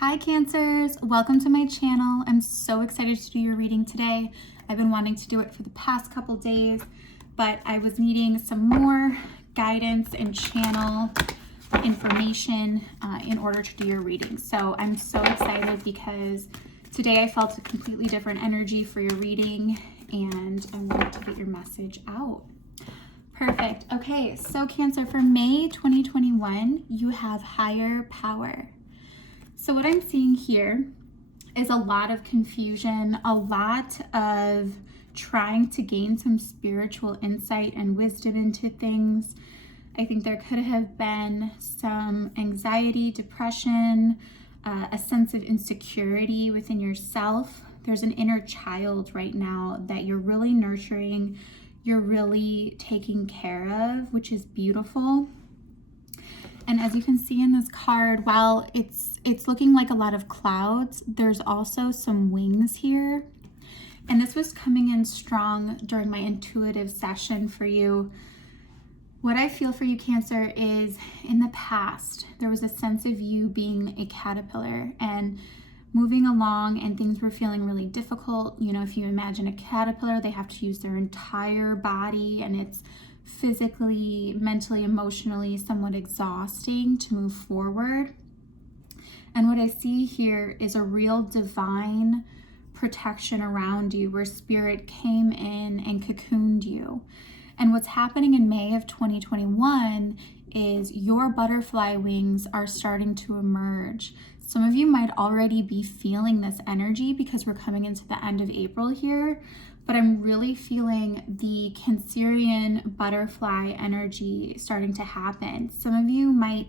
Hi Cancers, welcome to my channel. I'm so excited to do your reading today. I've been wanting to do it for the past couple days, but I was needing some more guidance and channel information in order to do your reading. So I'm so excited because today I felt a completely different energy for your reading and I wanted to get your message out. Perfect. Okay, so Cancer, for May 2021, you have higher power. So what I'm seeing here is a lot of confusion, a lot of trying to gain some spiritual insight and wisdom into things. I think there could have been some anxiety, depression, a sense of insecurity within yourself. There's an inner child right now that you're really nurturing, you're really taking care of, which is beautiful. And as you can see in this card, while it's looking like a lot of clouds, there's also some wings here. And this was coming in strong during my intuitive session for you. What I feel for you, Cancer, is in the past, there was a sense of you being a caterpillar and moving along and things were feeling really difficult. You know, if you imagine a caterpillar, they have to use their entire body and it's physically, mentally, emotionally somewhat exhausting to move forward. And what I see here is a real divine protection around you where spirit came in and cocooned you. And what's happening in May of 2021 is your butterfly wings are starting to emerge. Some of you might already be feeling this energy because we're coming into the end of April here, but I'm really feeling the Cancerian butterfly energy starting to happen. Some of you might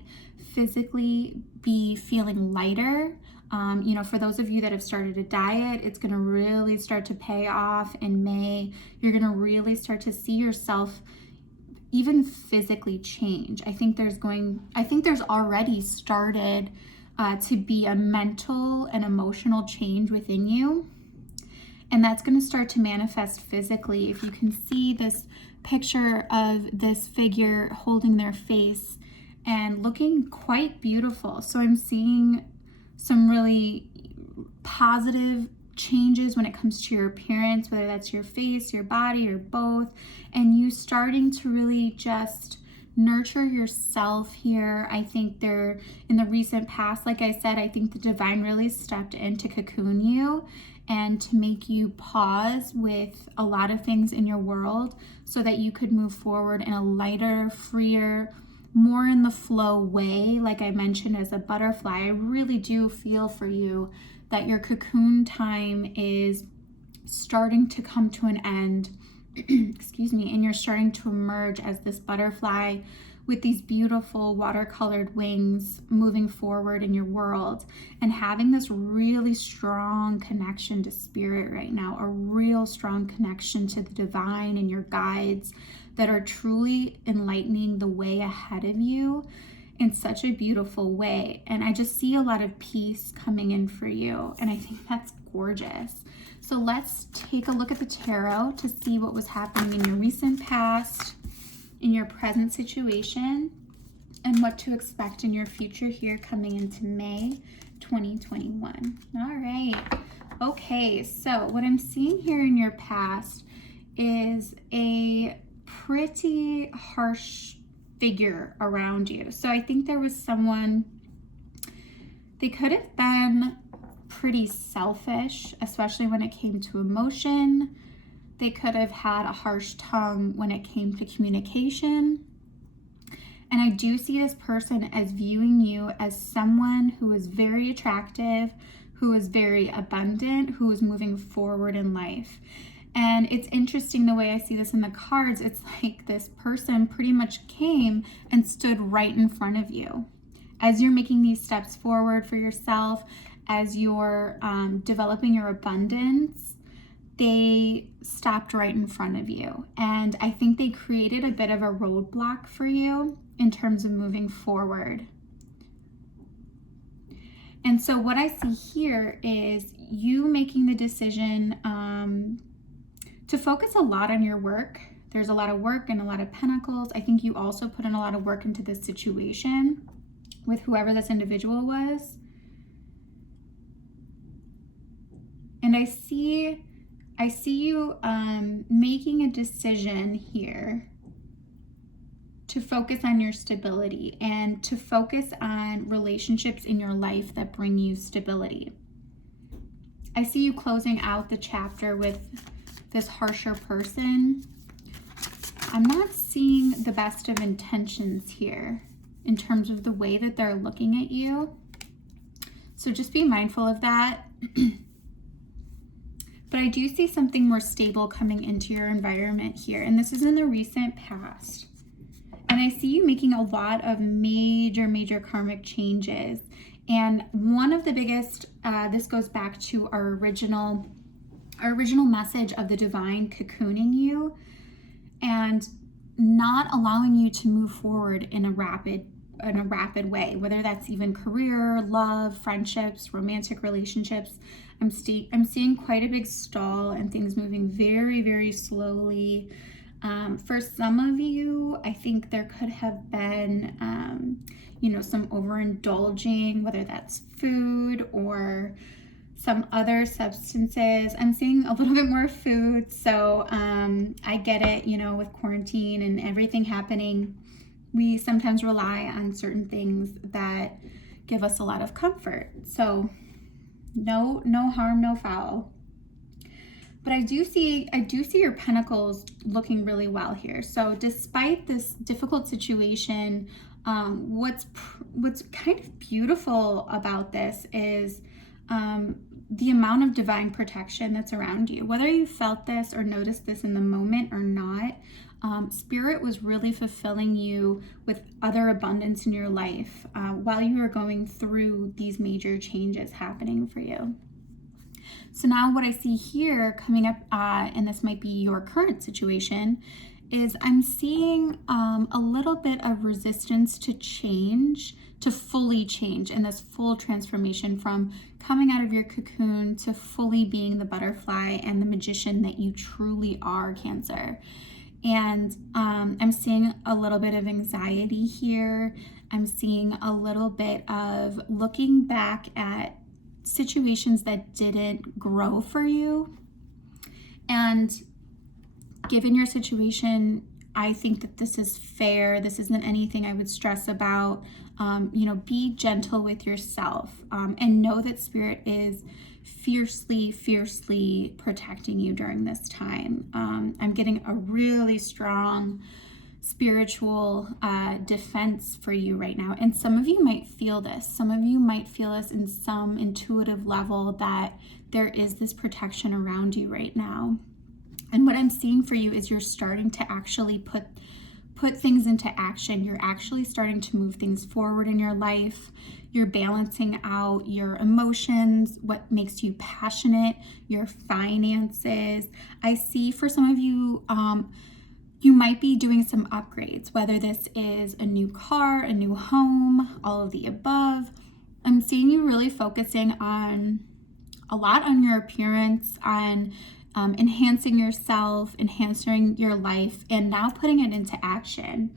physically be feeling lighter. You know, for those of you that have started a diet, it's going to really start to pay off in May. You're going to really start to see yourself even physically change. I think there's already started to be a mental and emotional change within you. And that's going to start to manifest physically. If you can see this picture of this figure holding their face and looking quite beautiful. So I'm seeing some really positive changes when it comes to your appearance, whether that's your face, your body, or both. And you starting to really just nurture yourself here. I think in the recent past, like I said, I think the divine really stepped in to cocoon you and to make you pause with a lot of things in your world so that you could move forward in a lighter, freer, more in the flow way. Like I mentioned, as a butterfly, I really do feel for you that your cocoon time is starting to come to an end. Excuse me, and you're starting to emerge as this butterfly with these beautiful watercolored wings moving forward in your world and having this really strong connection to spirit right now, a real strong connection to the divine and your guides that are truly enlightening the way ahead of you in such a beautiful way. And I just see a lot of peace coming in for you, and I think that's gorgeous. So let's take a look at the tarot to see what was happening in your recent past, in your present situation, and what to expect in your future here coming into May 2021. All right. Okay, so what I'm seeing here in your past is a pretty harsh figure around you. So I think there was someone, they could have been pretty selfish, especially when it came to emotion. They could have had a harsh tongue when it came to communication. And I do see this person as viewing you as someone who is very attractive, who is very abundant, who is moving forward in life. And it's interesting the way I see this in the cards. It's like this person pretty much came and stood right in front of you. As you're making these steps forward for yourself, as you're developing your abundance, they stopped right in front of you. And I think they created a bit of a roadblock for you in terms of moving forward. And so what I see here is you making the decision to focus a lot on your work. There's a lot of work and a lot of pentacles. I think you also put in a lot of work into this situation with whoever this individual was. And I see you making a decision here to focus on your stability and to focus on relationships in your life that bring you stability. I see you closing out the chapter with this harsher person. I'm not seeing the best of intentions here in terms of the way that they're looking at you. So just be mindful of that. But I do see something more stable coming into your environment here. And this is in the recent past. And I see you making a lot of major karmic changes. And one of the biggest, this goes back to our original message of the divine cocooning you and not allowing you to move forward in a rapid way, whether that's even career, love, friendships, romantic relationships. I'm seeing quite a big stall and things moving very slowly. For some of you, I think there could have been, some overindulging, whether that's food or some other substances. I'm seeing a little bit more food. So I get it, with quarantine and everything happening, we sometimes rely on certain things that give us a lot of comfort. So no harm, no foul. But I do see your pentacles looking really well here. So despite this difficult situation, what's kind of beautiful about this is the amount of divine protection that's around you. Whether you felt this or noticed this in the moment or not, Spirit was really fulfilling you with other abundance in your life while you were going through these major changes happening for you. So now what I see here coming up, and this might be your current situation, is I'm seeing a little bit of resistance to change, to fully change, and this full transformation from coming out of your cocoon to fully being the butterfly and the magician that you truly are, Cancer. And I'm seeing a little bit of anxiety here. I'm seeing a little bit of looking back at situations that didn't grow for you. And given your situation, I think that this is fair. This isn't anything I would stress about. Be gentle with yourself and know that Spirit is fiercely protecting you during this time. I'm getting a really strong spiritual defense for you right now. And some of you might feel this. Some of you might feel this in some intuitive level that there is this protection around you right now. And what I'm seeing for you is you're starting to actually put things into action. You're actually starting to move things forward in your life. You're balancing out your emotions, what makes you passionate, your finances. I see for some of you, you might be doing some upgrades, whether this is a new car, a new home, all of the above. I'm seeing you really focusing on a lot on your appearance, on enhancing yourself, enhancing your life, and now putting it into action.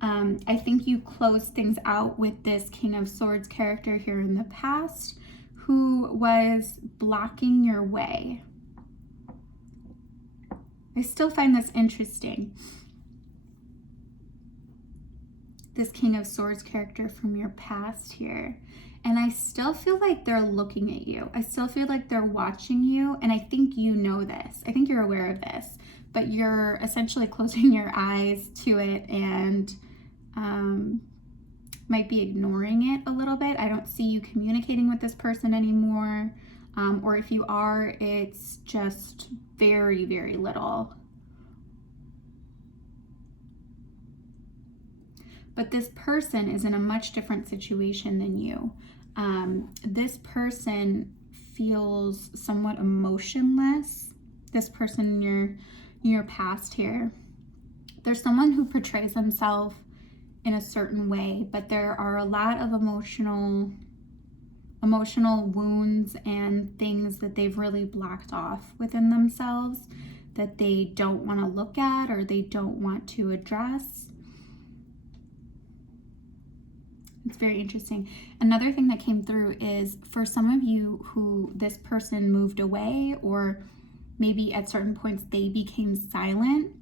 I think you closed things out with this King of Swords character here in the past who was blocking your way. I still find this interesting. This King of Swords character from your past here. And I still feel like they're looking at you. I still feel like they're watching you. And I think you know this. I think you're aware of this. But you're essentially closing your eyes to it and might be ignoring it a little bit. I don't see you communicating with this person anymore. Or if you are, it's just very little. But this person is in a much different situation than you. This person feels somewhat emotionless. This person in your past here. There's someone who portrays themselves in a certain way, but there are a lot of emotional wounds and things that they've really blocked off within themselves that they don't want to look at or they don't want to address. It's very interesting. Another thing that came through is for some of you who this person moved away, or maybe at certain points they became silent,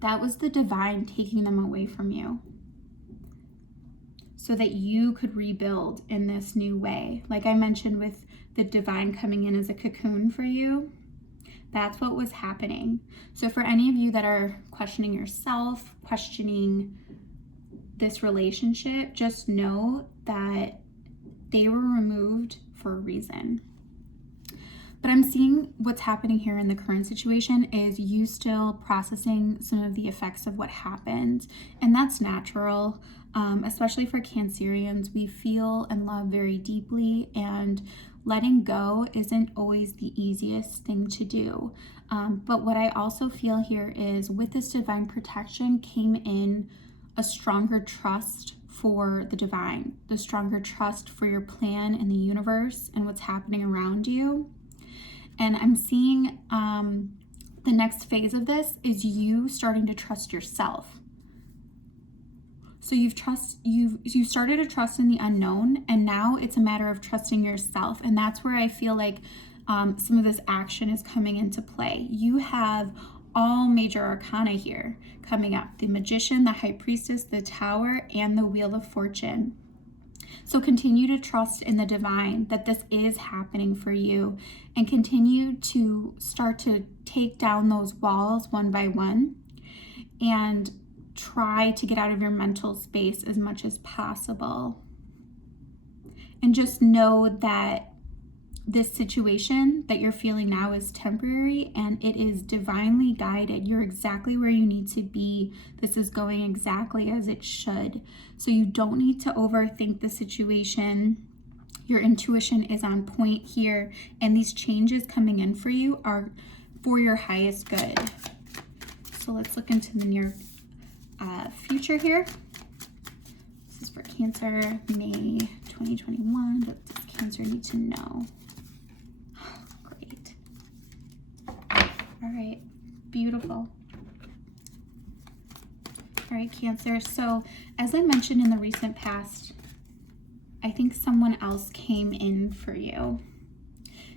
that was the divine taking them away from you so that you could rebuild in this new way. Like I mentioned with the divine coming in as a cocoon for you, that's what was happening. So for any of you that are questioning yourself, questioning this relationship, just know that they were removed for a reason. But I'm seeing what's happening here in the current situation is you still processing some of the effects of what happened. And that's natural, especially for Cancerians. We feel and love very deeply, and letting go isn't always the easiest thing to do. But what I also feel here is with this divine protection came in a stronger trust for the divine, the stronger trust for your plan in the universe and what's happening around you. And I'm seeing the next phase of this is you starting to trust yourself. So you've started to trust in the unknown, and now it's a matter of trusting yourself. And that's where I feel like some of this action is coming into play. You have all major arcana here coming up: the Magician, the High Priestess, the Tower, and the Wheel of Fortune. So continue to trust in the divine that this is happening for you, and continue to start to take down those walls one by one and try to get out of your mental space as much as possible. And just know that this situation that you're feeling now is temporary, and it is divinely guided. You're exactly where you need to be. This is going exactly as it should. So you don't need to overthink the situation. Your intuition is on point here, and these changes coming in for you are for your highest good. So let's look into the near future here. This is for Cancer, May 2021. What does Cancer need to know? Great. All right, beautiful. All right, Cancer. So as I mentioned in the recent past, I think someone else came in for you.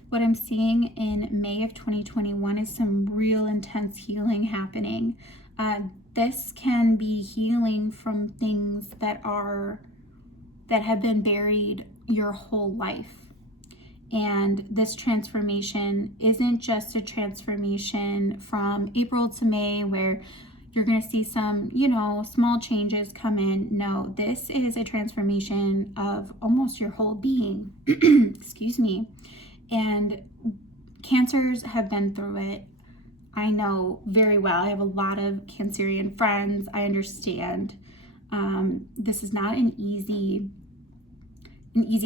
What I'm seeing in May of 2021 is some real intense healing happening. This can be healing from things that have been buried your whole life. And this transformation isn't just a transformation from April to May where you're going to see some, small changes come in. No, this is a transformation of almost your whole being. Excuse me. And Cancers have been through it. I know very well. I have a lot of Cancerian friends. I understand. This is not an easy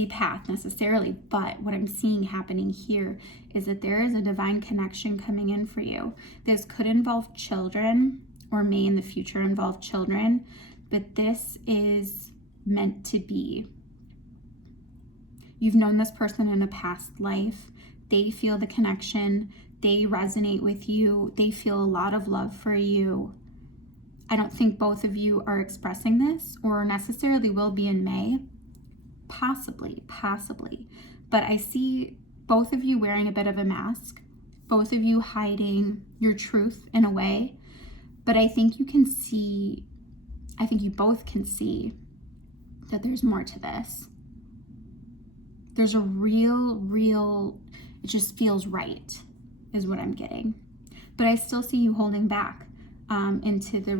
path necessarily, but what I'm seeing happening here is that there is a divine connection coming in for you. This could involve children, or may in the future involve children, but this is meant to be. You've known this person in a past life. They feel the connection. They resonate with you. They feel a lot of love for you. I don't think both of you are expressing this or necessarily will be in May. Possibly. But I see both of you wearing a bit of a mask, both of you hiding your truth in a way. But I think you both can see that there's more to this. There's a real, it just feels right, is what I'm getting. But I still see you holding back into the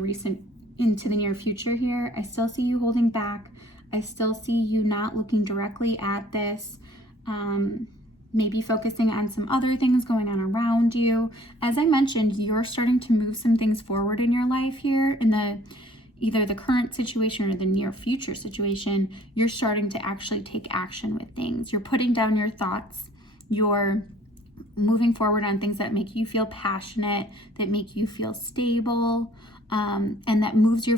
near future here. I still see you holding back. I still see you not looking directly at this, maybe focusing on some other things going on around you. As I mentioned, you're starting to move some things forward in your life here in either the current situation or the near future situation. You're starting to actually take action with things. You're putting down your thoughts. You're moving forward on things that make you feel passionate, that make you feel stable, and that moves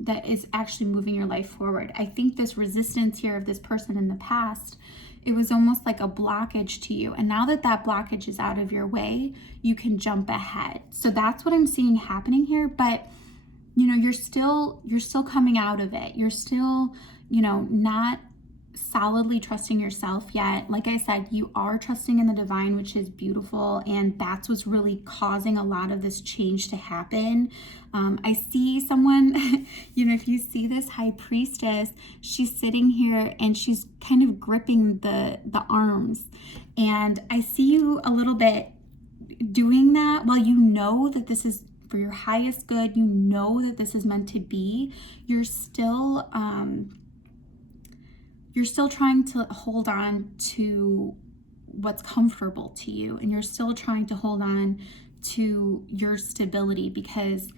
that is actually moving your life forward. I think this resistance here of this person in the past, it was almost like a blockage to you. And now that blockage is out of your way, you can jump ahead. So that's what I'm seeing happening here. But you're still coming out of it. You're still, not solidly trusting yourself yet. Like I said, you are trusting in the divine, which is beautiful, and that's what's really causing a lot of this change to happen. I see someone, if you see this high priestess, she's sitting here and she's kind of gripping the arms, and I see you a little bit doing that while you know that this is for your highest good. You know that this is meant to be. You're still trying to hold on to what's comfortable to you, and you're still trying to hold on to your stability, because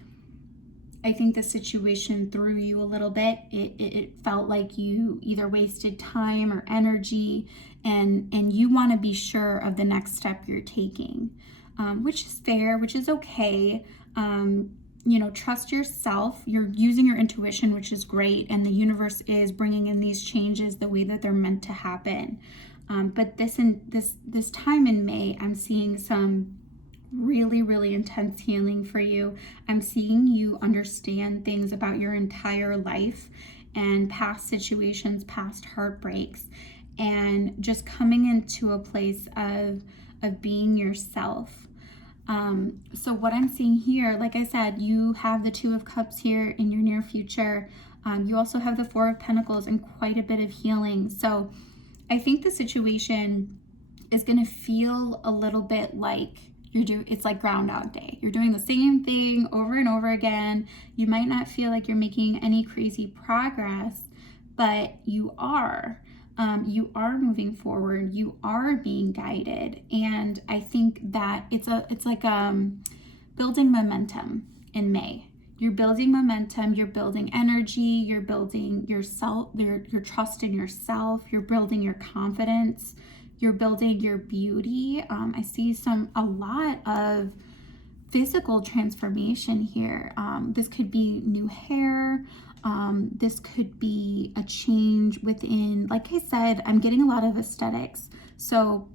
I think the situation threw you a little bit. It felt like you either wasted time or energy, and you want to be sure of the next step you're taking, which is fair, which is okay. Trust yourself. You're using your intuition, which is great, and the universe is bringing in these changes the way that they're meant to happen. But this time in May, I'm seeing some really, really intense healing for you. I'm seeing you understand things about your entire life and past situations, past heartbreaks, and just coming into a place of being yourself. So what I'm seeing here, like I said, you have the Two of Cups here in your near future. You also have the Four of Pentacles and quite a bit of healing. So I think the situation is going to feel a little bit like it's like Groundhog Day. You're doing the same thing over and over again. You might not feel like you're making any crazy progress, but you are. You are moving forward. You are being guided, and I think that it's like building momentum in May. You're building momentum. You're building energy. You're building yourself. Your trust in yourself. You're building your confidence. You're building your beauty. I see a lot of physical transformation here. This could be new hair. This could be a change within, like I said, I'm getting a lot of aesthetics. So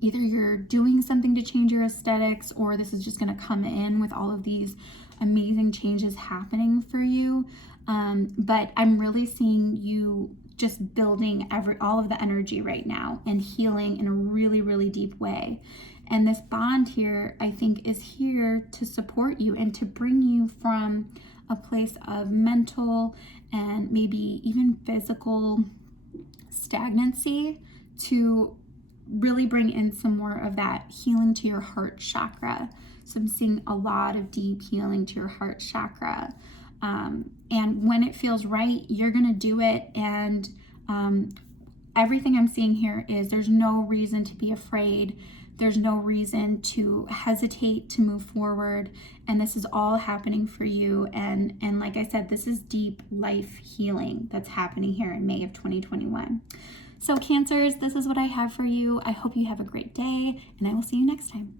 either you're doing something to change your aesthetics, or this is just going to come in with all of these amazing changes happening for you. But I'm really seeing you just building all of the energy right now and healing in a really, really deep way. And this bond here, I think, is here to support you and to bring you from a place of mental and maybe even physical stagnancy to really bring in some more of that healing to your heart chakra. So I'm seeing a lot of deep healing to your heart chakra. And when it feels right, you're going to do it. And everything I'm seeing here is there's no reason to be afraid. There's no reason to hesitate to move forward. And this is all happening for you. And like I said, this is deep life healing that's happening here in May of 2021. So Cancers, this is what I have for you. I hope you have a great day, and I will see you next time.